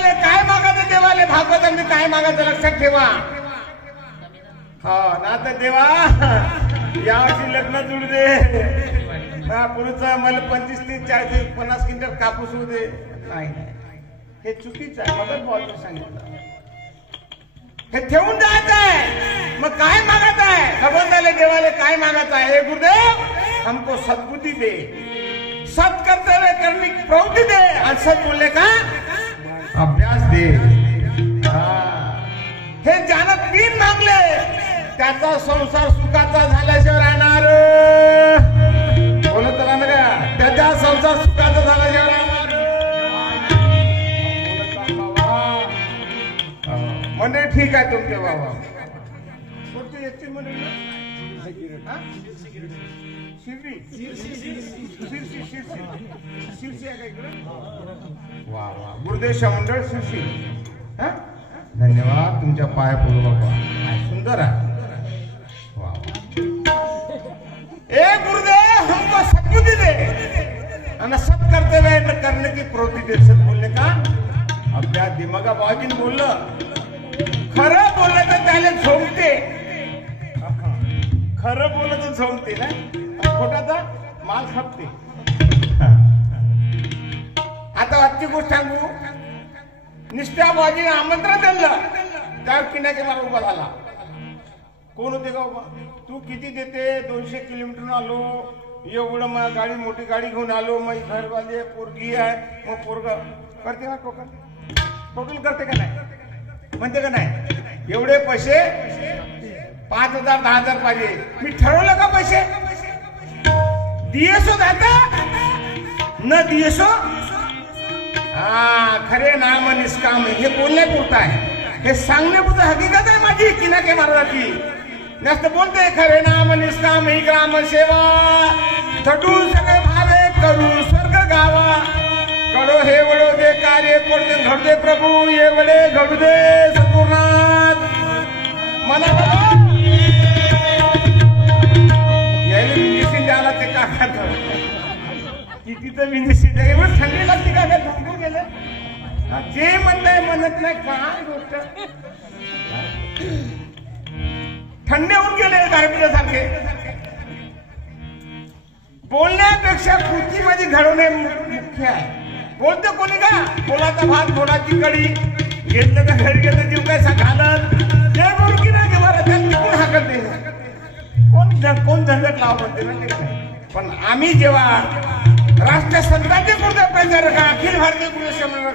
देवाले काय मागायचं देवाले भागवतांनी काय मागायचं लक्षात ठेवा. हा ना तर देवा यावर्षी लग्न जुळू दे. पुढचा मला 25, 30, 40, 50 क्विंटल कापूस होऊ दे. नाही हे चुकीचं आहे. मदत बॉलने सांगितलं हे ठेवून जायचं आहे. मग काय मागत आहे भगवंताले देवाले काय मागत आहे. हे गुरुदेव हमको सद्बुद्धी दे, सत कर्तव्य करने की प्रवृत्ती दे और सत बोलने का अभ्यास दे. हे ज्यानं 3 मागले त्याचा संसार सुखाचा झाल्याशिवाय राहणार. बोलत राहणार का त्याचा संसार सुखाचा झाल्याशिवाय राहणार. म्हणजे ठीक आहे तुमचे बाबा कोणती एसटी म्हणजे शिरसी आहे का इकडे. वा वा गुरुदेव मंडळ शिरसी. धन्यवाद तुमच्या पाया पडू बाबा. सुंदर आहे. वा ए गुरुदेव हमको सद्बुद्धि दे आणि सत कर्तव्य करने की प्रवृत्ती दे. सत बोलने का अभ्यास दे. मग बाबाजीने बोललं खरं बोललं तर त्याला झोमते. खरं बोललं तर झोमते ना खोटाचा माल खपते. आता आजची गोष्ट सांगू. निष्ठा बाबाजीने आमंत्रण दिलं त्यावर किनाके मार उभा झाला. कोण होते का बाबा. तू किती देते. 200 किलोमीटर आलो. एवढं मग गाडी मोठी गाडी घेऊन आलो. मग घरवाले पोरगी आहे. मग पोरग करते का टोटल करते का नाही म्हणते का नाही. एवढे पैसे 5,000 10,000 पाहिजे. मी ठरवलं का पैसे दियेसो जाता न दियेसो. खरे नाम निष्काम हे बोलण्यापुरतं आहे. हे सांगण्यापुरतं हकीकत आहे माझी किनाके महाराजाची. जास्त बोलते खरे नाम निष्काम ही ग्राम सेवा थटू सगळे भावे करू स्वर्ग गावा. करो हे वडो दे कार्य पडते घडू दे प्रभू ये वडे घडू दे सद्गुरुनाथ. मला विंदेशीन द्यायला ते का कितीचं विंदेशीन द्या. एवढं थंडी लागते का झोपून गेले. जे म्हणत नाही काय गोष्ट थंडे होऊन गेले गारपिल्यासारखे. बोलण्यापेक्षा कृतीमध्ये घडवणे मुख्य आहे. बोलतो कोणी का बोलाचा भात बोलाची कडी घेतलं का घरी घेतलं जीव काय घालत ते बोल की नाही घेणार कोण हाकत नाही. कोण झंझट लाव म्हणते ना. पण आम्ही जेव्हा राष्ट्रसंतांचे गुरुदेव पंचायत अखिल भारतीय गुरुदेव